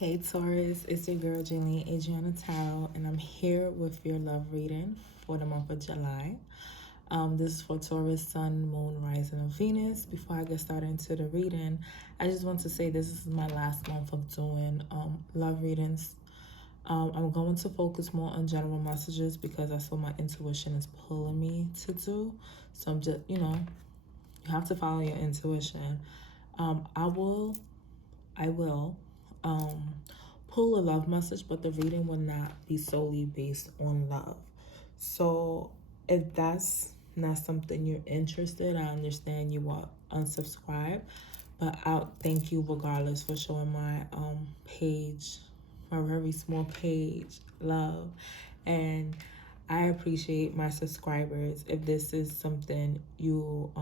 Hey Taurus, it's your girl Jaylene Adriana Tarot, and I'm here with your love reading for the month of July. This is for Taurus, Sun, Moon, Rising, and Venus. Before I get started into the reading, I just want to say this is my last month of doing love readings. I'm going to focus more on general messages because that's what my intuition is pulling me to do. So I'm just, you have to follow your intuition. I will pull a love message, but the reading will not be solely based on love. So if that's not something you're interested, I understand you want unsubscribe, but I'll thank you regardless for showing my page, my very small page, love. And I appreciate my subscribers. If this is something you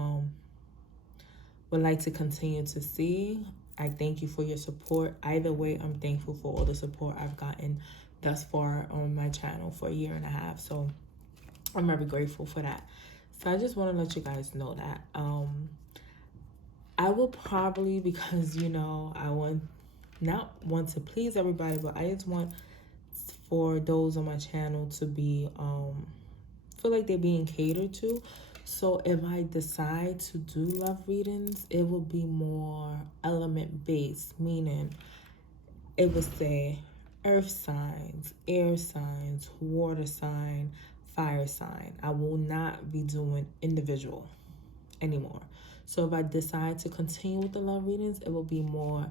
would like to continue to see, I thank you for your support. Either way, I'm thankful for all the support I've gotten thus far on my channel for a year and a half. So I'm very grateful for that. So I just want to let you guys know that I will probably, because I not want to please everybody, but I just want for those on my channel to be feel like they're being catered to. So if I decide to do love readings, it will be more element based, meaning it would say earth signs, air signs, water sign, fire sign. I will not be doing individual anymore. So if I decide to continue with the love readings, it will be more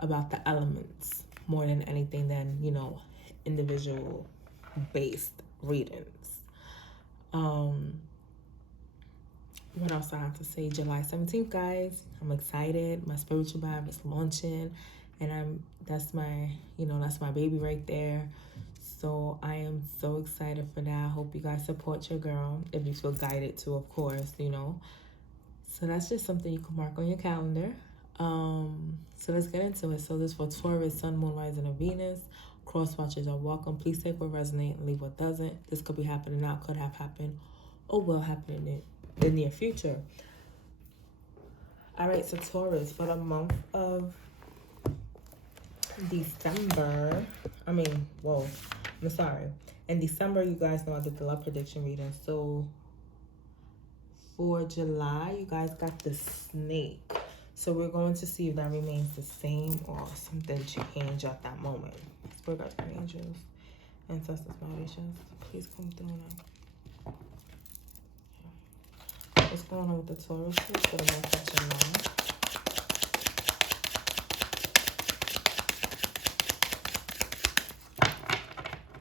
about the elements more than anything than, individual based readings. What else do I have to say? July 17th, guys. I'm excited. My spiritual vibe is launching, and that's my baby right there. So I am so excited for that. I hope you guys support your girl if you feel guided to, of course, So that's just something you can mark on your calendar. So let's get into it. So this for Taurus, Sun, Moon, Rising, and Venus. Cross watchers are welcome. Please take what resonates and leave what doesn't. This could be happening now, could have happened, or will happen in the near future. All right, so Taurus, for the month of December, in December, you guys know I did the love prediction reading. So for July, you guys got the snake. So we're going to see if that remains the same or something changed at that moment. Spirit guides, angels, ancestors, foundations, please come through now. What's going on with the Taurus for the month of July?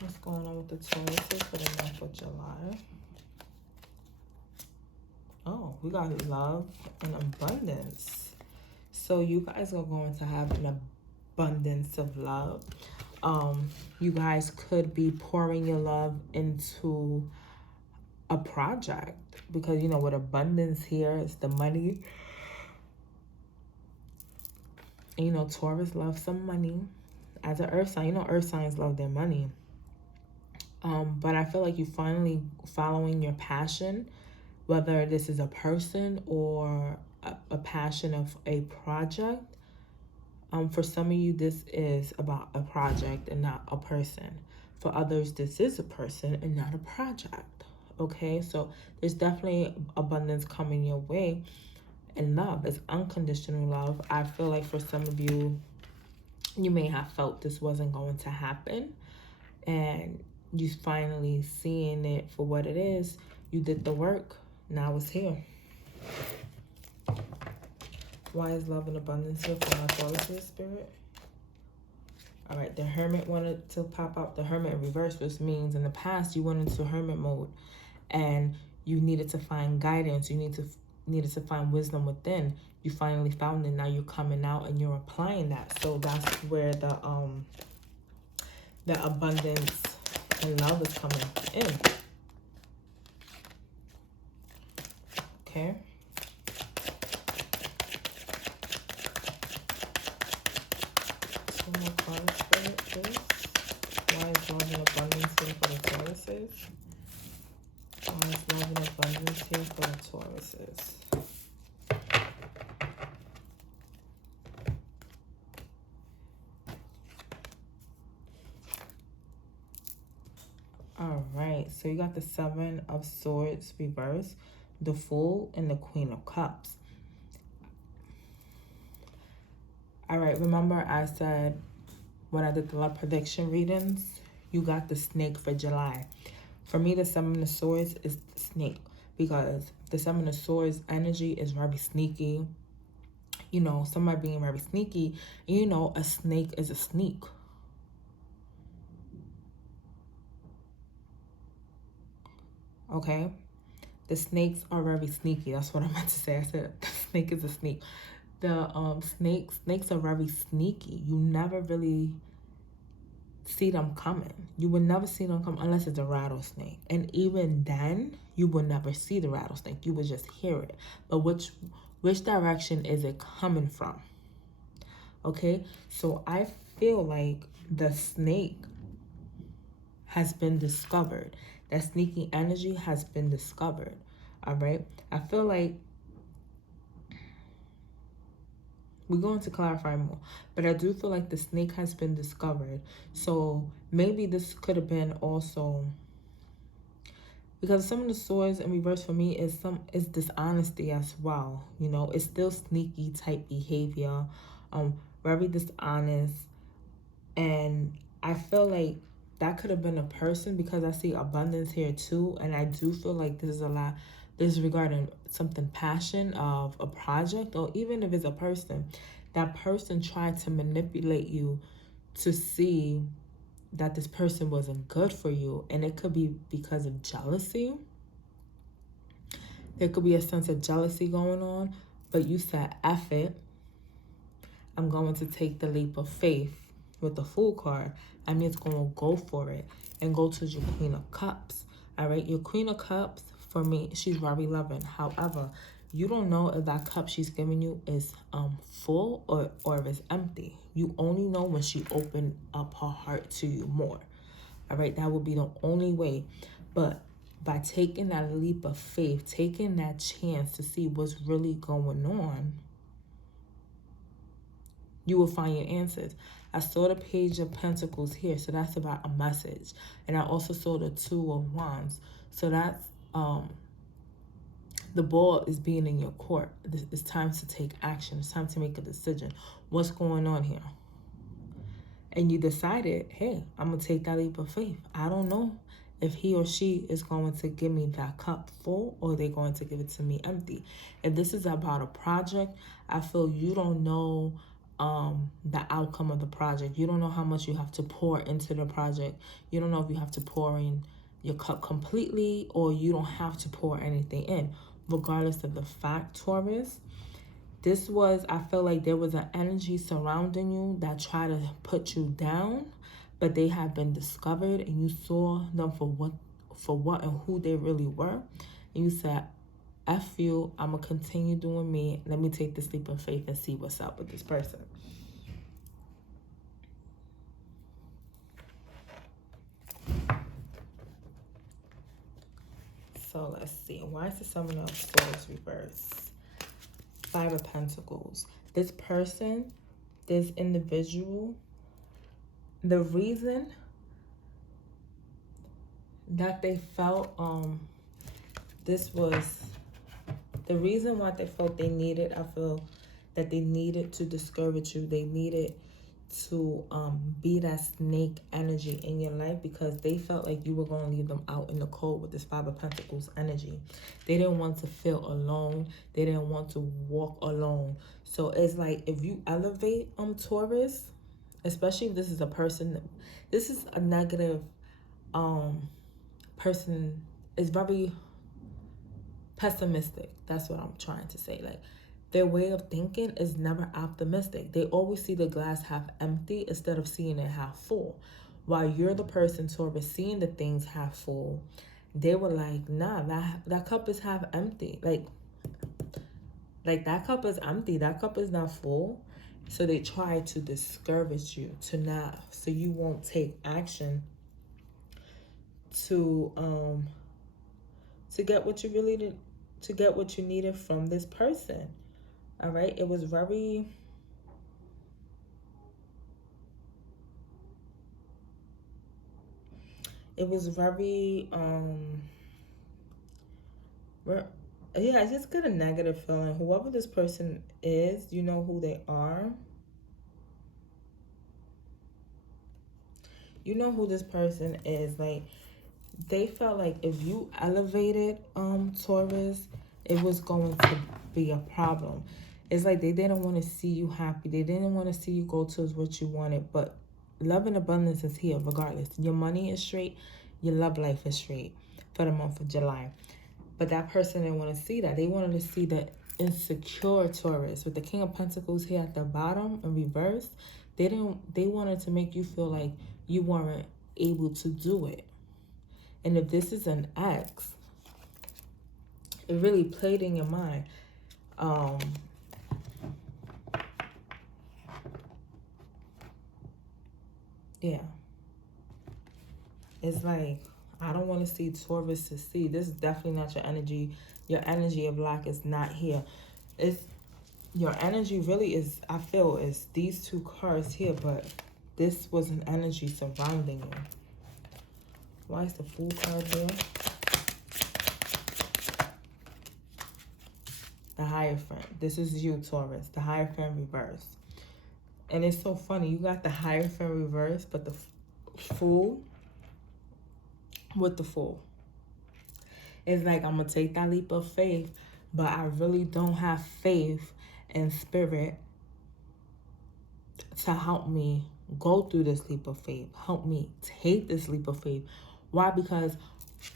What's going on with the Taurus for the month of July? Oh, we got love and abundance. So you guys are going to have an abundance of love. You guys could be pouring your love into a project because, with abundance here, it's the money. And, Taurus loves some money. As an earth sign, earth signs love their money. But I feel like you finally following your passion, whether this is a person or a passion of a project. For some of you, this is about a project and not a person. For others, this is a person and not a project. Okay, so there's definitely abundance coming your way. And love is unconditional love. I feel like for some of you, you may have felt this wasn't going to happen. And you finally seeing it for what it is. You did the work. Now it's here. Why is love and abundance here for my Taurus spirit? All right, the Hermit wanted to pop out. The Hermit in reverse, which means in the past you went into Hermit mode and you needed to find guidance. You needed to find wisdom within. You finally found it. Now you're coming out and you're applying that. So that's where the abundance and love is coming in. Okay. More cards for it, please. Why is love and abundance here for the Tauruses? Why is love and abundance here for the Tauruses? All right, so you got the Seven of Swords reverse, the Fool, and the Queen of Cups. All right, remember I said when I did the love prediction readings, you got the Snake for July. For me, the Seven of Swords is the snake, because the Seven of Swords energy is very sneaky. You know, somebody being very sneaky. And you know, a snake is a sneak. Okay? The snakes are very sneaky. That's what I meant to say. I said the snake is a sneak. The snakes are very sneaky. You never really see them coming. You would never see them come unless it's a rattlesnake. And even then, you would never see the rattlesnake. You would just hear it. But which direction is it coming from? Okay? So I feel like the snake has been discovered. That sneaky energy has been discovered. All right? I feel like we're going to clarify more, but I do feel like the snake has been discovered. So maybe this could have been also, because some of the swords in reverse for me is dishonesty as well. You know, it's still sneaky type behavior, very dishonest. And I feel like that could have been a person, because I see abundance here too. And I do feel like this is a lot. This is regarding something passion of a project, or even if it's a person. That person tried to manipulate you to see that this person wasn't good for you. And it could be because of jealousy. There could be a sense of jealousy going on. But you said, F it. I'm going to take the leap of faith with the Fool card. I mean, it's going to go for it and go to your Queen of Cups. All right, your Queen of Cups, for me, she's very loving. However, you don't know if that cup she's giving you is full or if it's empty. You only know when she opened up her heart to you more. All right, that would be the only way. But by taking that leap of faith, taking that chance to see what's really going on, you will find your answers. I saw the Page of Pentacles here, so that's about a message. And I also saw the Two of Wands. So that's the ball is being in your court. It's time to take action. It's time to make a decision. What's going on here? And you decided, hey, I'm going to take that leap of faith. I don't know if he or she is going to give me that cup full, or they're going to give it to me empty. If this is about a project, I feel you don't know the outcome of the project. You don't know how much you have to pour into the project. You don't know if you have to pour in your cup completely, or you don't have to pour anything in. Regardless of the fact, Taurus, this was, I feel like there was an energy surrounding you that tried to put you down, but they have been discovered, and you saw them for what and who they really were. And you said, F you, I'm going to continue doing me. Let me take this leap of faith and see what's up with this person. So let's see. Why is the Seven of Swords reversed? Five of Pentacles. This person, this individual, the reason that they felt this was the reason why they felt they needed, I feel that they needed to discourage you. They needed to be that snake energy in your life, because they felt like you were going to leave them out in the cold with this Five of Pentacles energy. They didn't want to feel alone. They didn't want to walk alone. So it's like, if you elevate Taurus, especially if this is a person, this is a negative person, is very pessimistic. That's what I'm trying to say. Like, their way of thinking is never optimistic. They always see the glass half empty instead of seeing it half full. While you're the person, Taurus, seeing the things half full, they were like, nah, that cup is half empty. Like that cup is empty. That cup is not full. So they try to discourage you so you won't take action to get what you really did, to get what you needed from this person. All right, it was very, It was very, yeah, I just get a negative feeling. Whoever this person is, you know who they are. You know who this person is. Like, they felt like if you elevated Taurus, it was going to be a problem. It's like they didn't want to see you happy. They didn't want to see you go towards what you wanted. But love and abundance is here regardless. Your money is straight. Your love life is straight for the month of July. But that person didn't want to see that. They wanted to see the insecure Taurus. With the King of Pentacles here at the bottom in reverse, they wanted to make you feel like you weren't able to do it. And if this is an ex, it really played in your mind. Yeah. It's like, I don't want to see Taurus succeed. This is definitely not your energy. Your energy of lack is not here. It's your energy really is, I feel, is these two cards here, but this was an energy surrounding you. Why is the Fool card here? The Hierophant. This is you, Taurus. The Hierophant reverse. And it's so funny. You got the Hierophant reverse, but the Fool with the Fool. It's like, I'm going to take that leap of faith, but I really don't have faith in spirit to help me go through this leap of faith. Help me take this leap of faith. Why? Because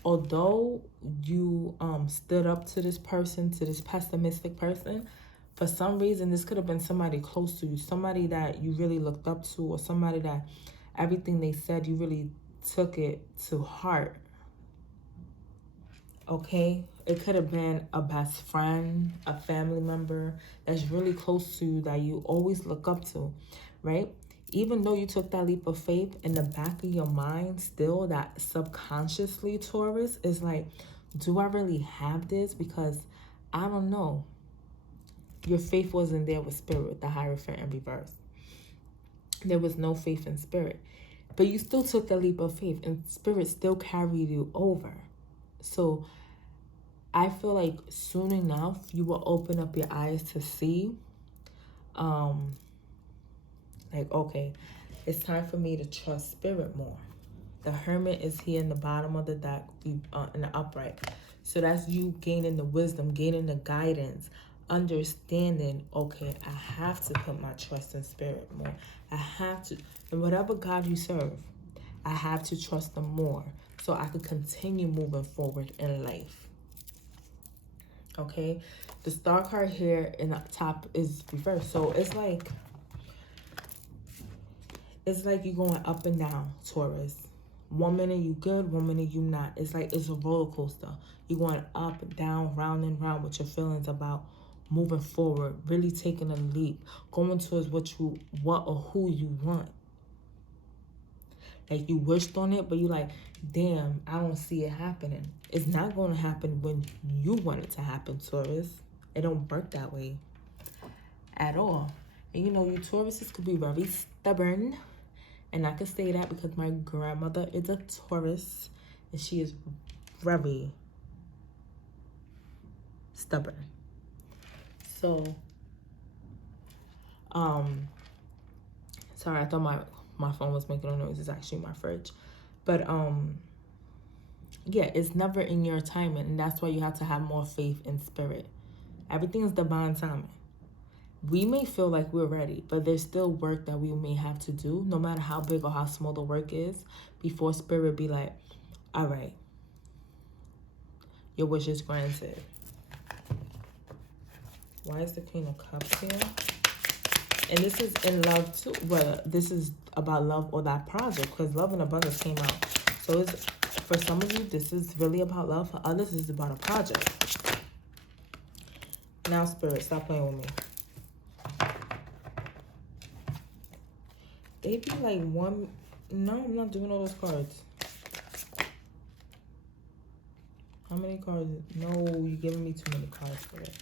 although you stood up to this person, to this pessimistic person, for some reason, this could have been somebody close to you, somebody that you really looked up to, or somebody that everything they said, you really took it to heart. Okay? It could have been a best friend, a family member that's really close to you that you always look up to, right? Even though you took that leap of faith, in the back of your mind, still that subconsciously, Taurus, is like, do I really have this? Because I don't know. Your faith wasn't there with spirit, the Hierophant in reverse. There was no faith in spirit. But you still took the leap of faith, and spirit still carried you over. So I feel like soon enough, you will open up your eyes to see, like, okay, it's time for me to trust spirit more. The Hermit is here in the bottom of the deck, in the upright. So that's you gaining the wisdom, gaining the guidance, understanding, okay, I have to put my trust in spirit more. I have to, and whatever God you serve, I have to trust them more so I can continue moving forward in life. Okay, the Star card here in the top is reversed. So it's like you're going up and down, Taurus. 1 minute you good, 1 minute you not. It's like it's a roller coaster. You're going up, down, round and round with your feelings about moving forward, really taking a leap, going towards what or who you want. Like, you wished on it, but you're like, damn, I don't see it happening. It's not going to happen when you want it to happen, Taurus. It don't work that way at all. And you know, you Tauruses could be very stubborn. And I can say that because my grandmother is a Taurus. And she is very stubborn. So, sorry, I thought my phone was making a noise. It's actually my fridge. But, yeah, it's never in your timing. And that's why you have to have more faith in spirit. Everything is divine timing. We may feel like we're ready, but there's still work that we may have to do, no matter how big or how small the work is, before spirit be like, all right, your wish is granted. Why is the Queen of Cups here? And this is in love too. Well, this is about love or that project, because love and abundance came out. So it's, for some of you, this is really about love. For others, it's about a project. Now, spirit, stop playing with me. They be like one... No, I'm not doing all those cards. How many cards? No, you're giving me too many cards, Spirit.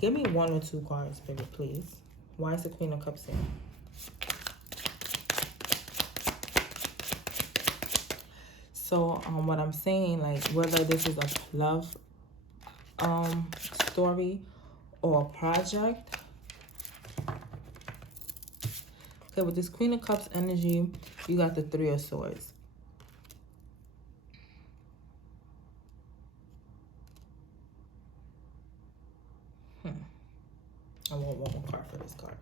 Give me 1 or 2 cards, Spirit, please. Why is the Queen of Cups here? So So what I'm saying, like, whether this is a love story or a project. Okay, with this Queen of Cups energy, you got the Three of Swords. I want one more card for this card.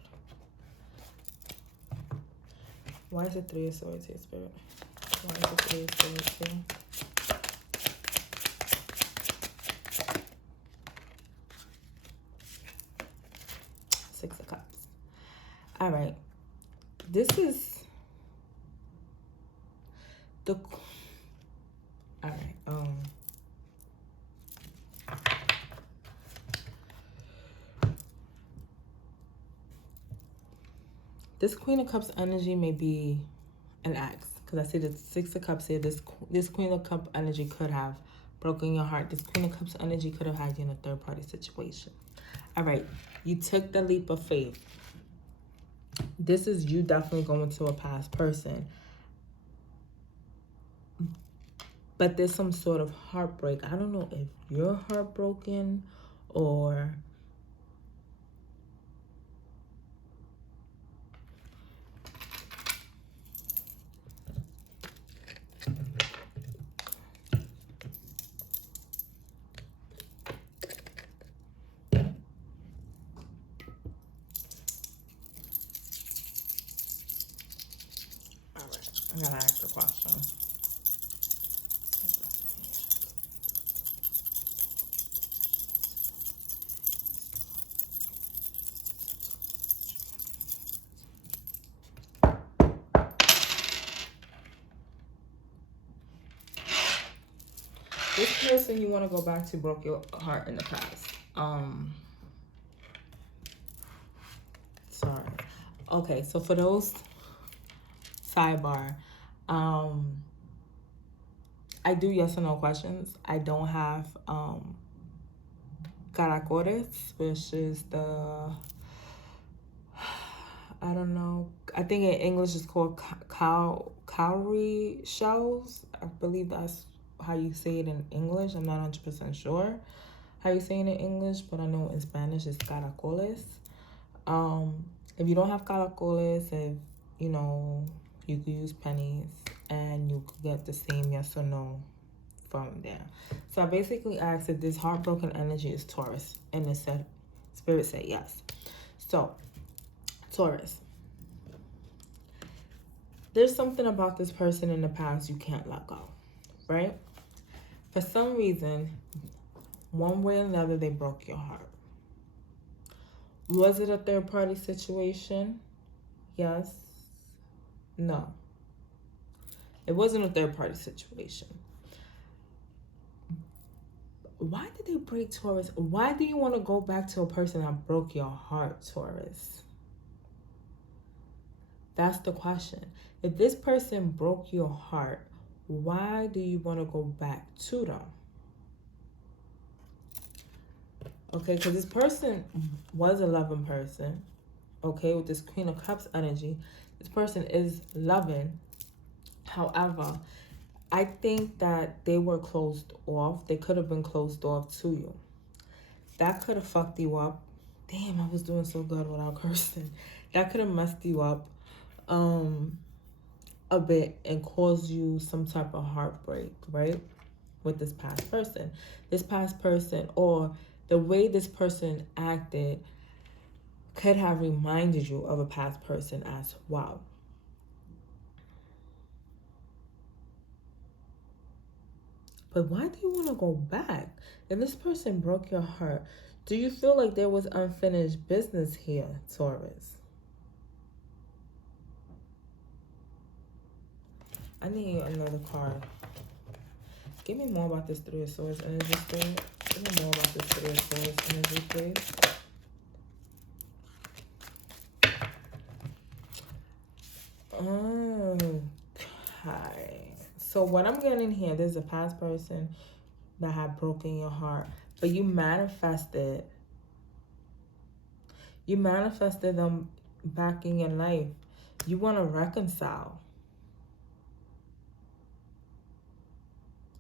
Why is it Three of Swords here, Spirit? Why is it Three of Swords here? Six of Cups. All right. This is the... All right. This Queen of Cups energy may be an ex, because I see the Six of Cups here. This Queen of Cups energy could have broken your heart. This Queen of Cups energy could have had you in a third-party situation. All right, you took the leap of faith. This is you definitely going to a past person. But there's some sort of heartbreak. I don't know if you're heartbroken or... I gotta ask the question. This person you want to go back to broke your heart in the past. Sorry. Okay, so for those, sidebar, I do yes or no questions. I don't have caracoles, which is the, I don't know, I think in English it's called cowrie shells. I believe that's how you say it in English. I'm not 100% sure how you say it in English, but I know in Spanish it's caracoles. If you don't have caracoles, if you know, you could use pennies and you could get the same yes or no from there. So I basically asked if this heartbroken energy is Taurus, and it said, Spirit said yes. So Taurus, there's something about this person in the past you can't let go, right? For some reason, one way or another, they broke your heart. Was it a third-party situation? Yes. No. It wasn't a third-party situation. Why did they break, Taurus? Why do you want to go back to a person that broke your heart, Taurus? That's the question. If this person broke your heart, why do you want to go back to them? Okay, because this person was a loving person. Okay, with this Queen of Cups energy, this person is loving. However, I think that they were closed off. They could have been closed off to you. That could have fucked you up. Damn, I was doing so good without cursing. That could have messed you up a bit and caused you some type of heartbreak, right? With this past person. This past person, or the way this person acted, could have reminded you of a past person as well. But why do you want to go back? If this person broke your heart, do you feel like there was unfinished business here, Taurus? I need another card. Give me more about this Three of Swords energy, Spirit. Give me more about this Three of Swords energy, please. Okay. So what I'm getting here, there's a past person that had broken your heart, but you manifested them back in your life. You want to reconcile.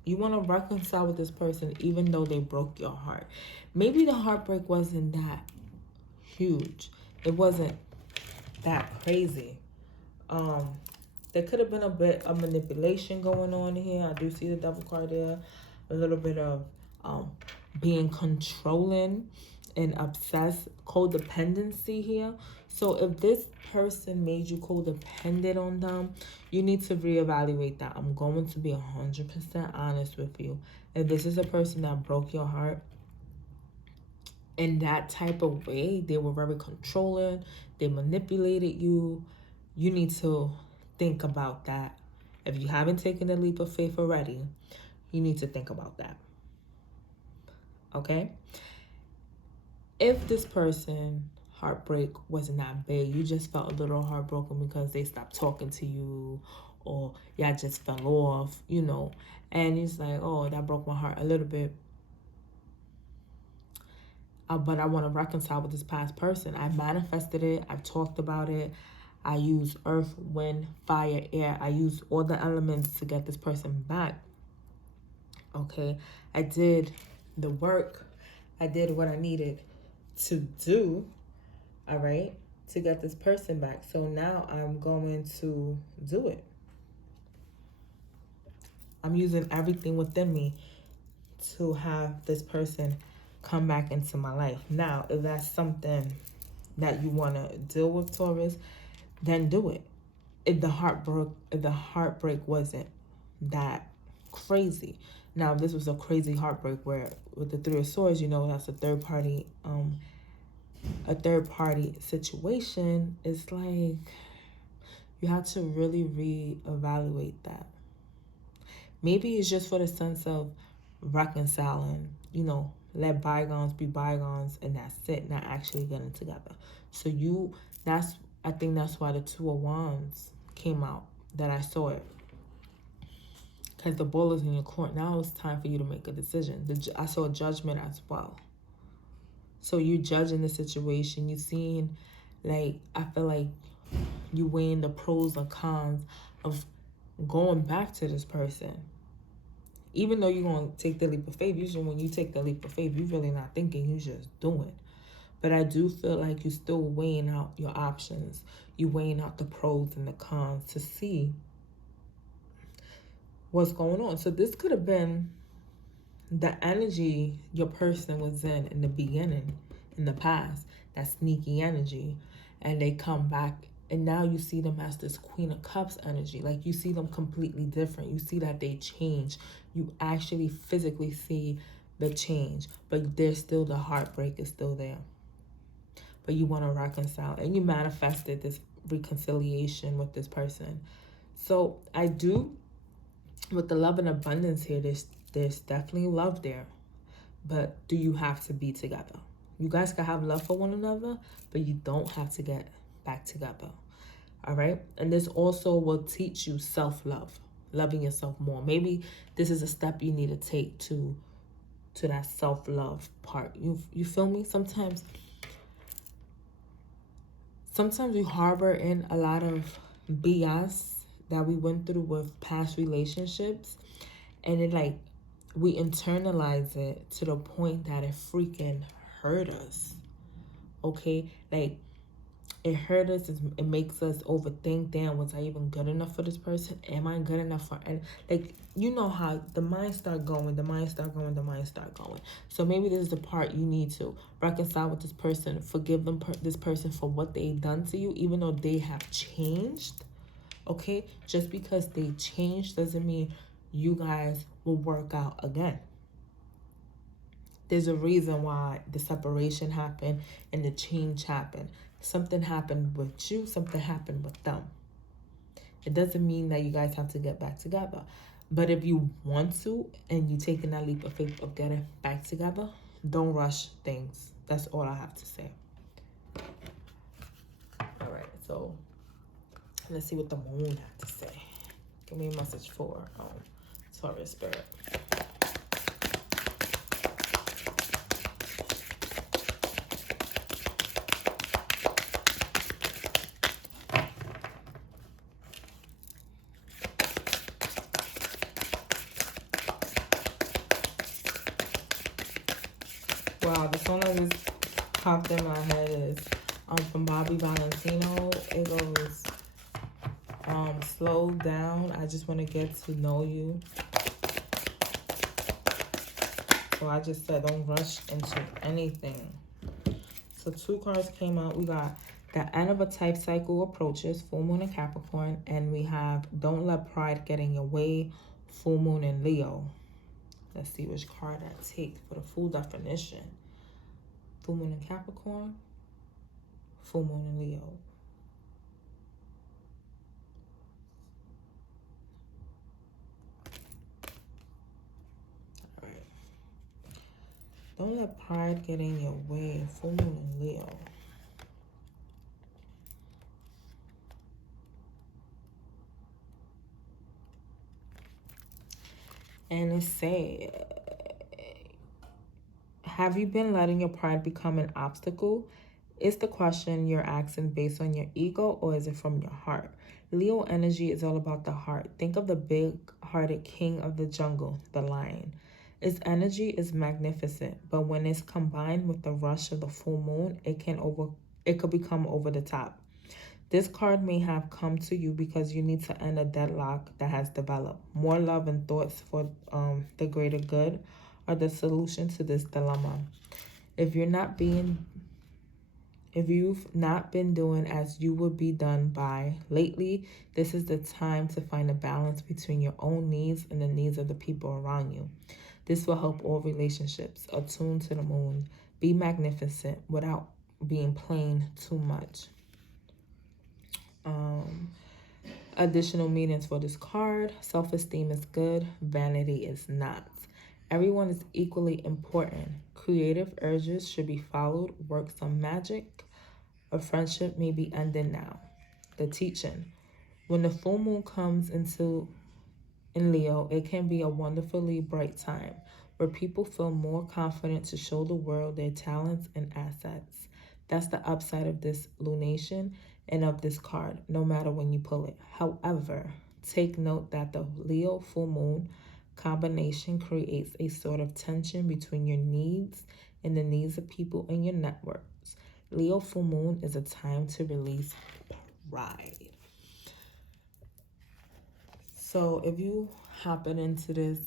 You want to reconcile with this person even though they broke your heart. Maybe the heartbreak wasn't that huge. It wasn't that crazy. There could have been a bit of manipulation going on here. I do see the devil card there. A little bit of being controlling and obsessed, codependency here. So if this person made you codependent on them, you need to reevaluate that. I'm going to be 100% honest with you. If this is a person that broke your heart in that type of way, they were very controlling, they manipulated you, you need to think about that. If you haven't taken the leap of faith already, you need to think about that. Okay? If this person heartbreak wasn't that big, you just felt a little heartbroken because they stopped talking to you, or y'all just fell off, you know, and it's like, oh, that broke my heart a little bit. But I want to reconcile with this past person. I manifested it. I've talked about it. I use earth, wind, fire, air. I use all the elements to get this person back. Okay, I did the work. I did what I needed to do, all right, to get this person back. So now I'm going to do it. I'm using everything within me to have this person come back into my life. Now, if that's something that you want to deal with, Taurus, then do it. If the heartbreak wasn't that crazy. Now, if this was a crazy heartbreak where with the Three of Swords, you know, that's a third party situation, it's like you have to really reevaluate that. Maybe it's just for the sense of reconciling, you know, let bygones be bygones, and that's it, not actually getting together. So I think that's why the Two of Wands came out, that I saw it. Because the ball is in your court. Now it's time for you to make a decision. I saw judgment as well. So you're judging the situation. You're seeing, like, I feel like you weighing the pros and cons of going back to this person. Even though you're going to take the leap of faith, usually when you take the leap of faith, you're really not thinking, you're just doing. But I do feel like you're still weighing out your options. You're weighing out the pros and the cons to see what's going on. So this could have been the energy your person was in the beginning, in the past, that sneaky energy, and they come back, and now you see them as this Queen of Cups energy. Like, you see them completely different. You see that they change. You actually physically see the change, but there's still, the heartbreak is still there. But you want to reconcile, and you manifested this reconciliation with this person. So I do, with the love and abundance here, there's definitely love there. But do you have to be together? You guys can have love for one another, but you don't have to get back together. All right? And this also will teach you self-love, loving yourself more. Maybe this is a step you need to take to that self-love part. You feel me? Sometimes we harbor in a lot of BS that we went through with past relationships, and it, like, we internalize it to the point that it freaking hurt us. Okay? Like, it hurt us. It makes us overthink. Damn, was I even good enough for this person? Am I good enough for? And, like, you know how the mind start going. So maybe this is the part you need to reconcile with this person. Forgive this person for what they've done to you, even though they have changed. Okay? Just because they changed doesn't mean you guys will work out again. There's a reason why the separation happened and the change happened. Something happened with you, something happened with them. It doesn't mean that you guys have to get back together. But if you want to, and you're taking that leap of faith of getting back together, don't rush things. That's all I have to say. All right, so let's see what the moon had to say. Give me a message for Taurus spirit. wow, the song that just popped in my head is from Bobby Valentino. It goes, slow down. I just want to get to know you. So I just said don't rush into anything. So 2 cards came out. We got the end of a type cycle approaches, full moon in Capricorn. And we have don't let pride get in your way, full moon in Leo. Let's see which card I take for the full definition. Full moon in Capricorn, full moon in Leo. All right. Don't let pride get in your way, full moon in Leo. And it say, have you been letting your pride become an obstacle? Is the question you're asking based on your ego, or is it from your heart? Leo energy is all about the heart. Think of the big-hearted king of the jungle, the lion. Its energy is magnificent, but when it's combined with the rush of the full moon, it could become over the top. This card may have come to you because you need to end a deadlock that has developed. More love and thoughts for the greater good are the solution to this dilemma. If you've not been doing as you would be done by lately, this is the time to find a balance between your own needs and the needs of the people around you. This will help all relationships attune to the moon, be magnificent without being plain too much. Additional meanings for this card. Self-esteem is good, vanity is not. Everyone is equally important. Creative urges should be followed. Work some magic. A friendship may be ending now. The teaching. When the full moon comes in Leo, it can be a wonderfully bright time where people feel more confident to show the world their talents and assets. That's the upside of this lunation and of this card, no matter when you pull it. However, take note that the Leo full moon combination creates a sort of tension between your needs and the needs of people in your networks. Leo full moon is a time to release pride. So if you happen into this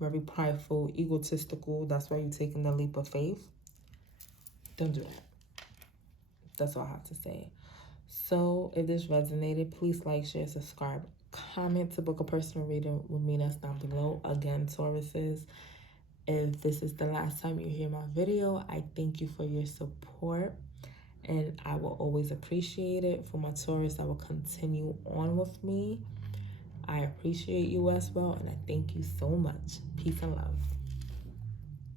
very prideful, egotistical, that's why you're taking the leap of faith, don't do that. That's all I have to say. So if this resonated, please like, share, subscribe, comment to book a personal reading with me. That's down below. Again, Tauruses, if this is the last time you hear my video, I thank you for your support. And I will always appreciate it. For my Taurus that will continue on with me, I appreciate you as well. And I thank you so much. Peace and love.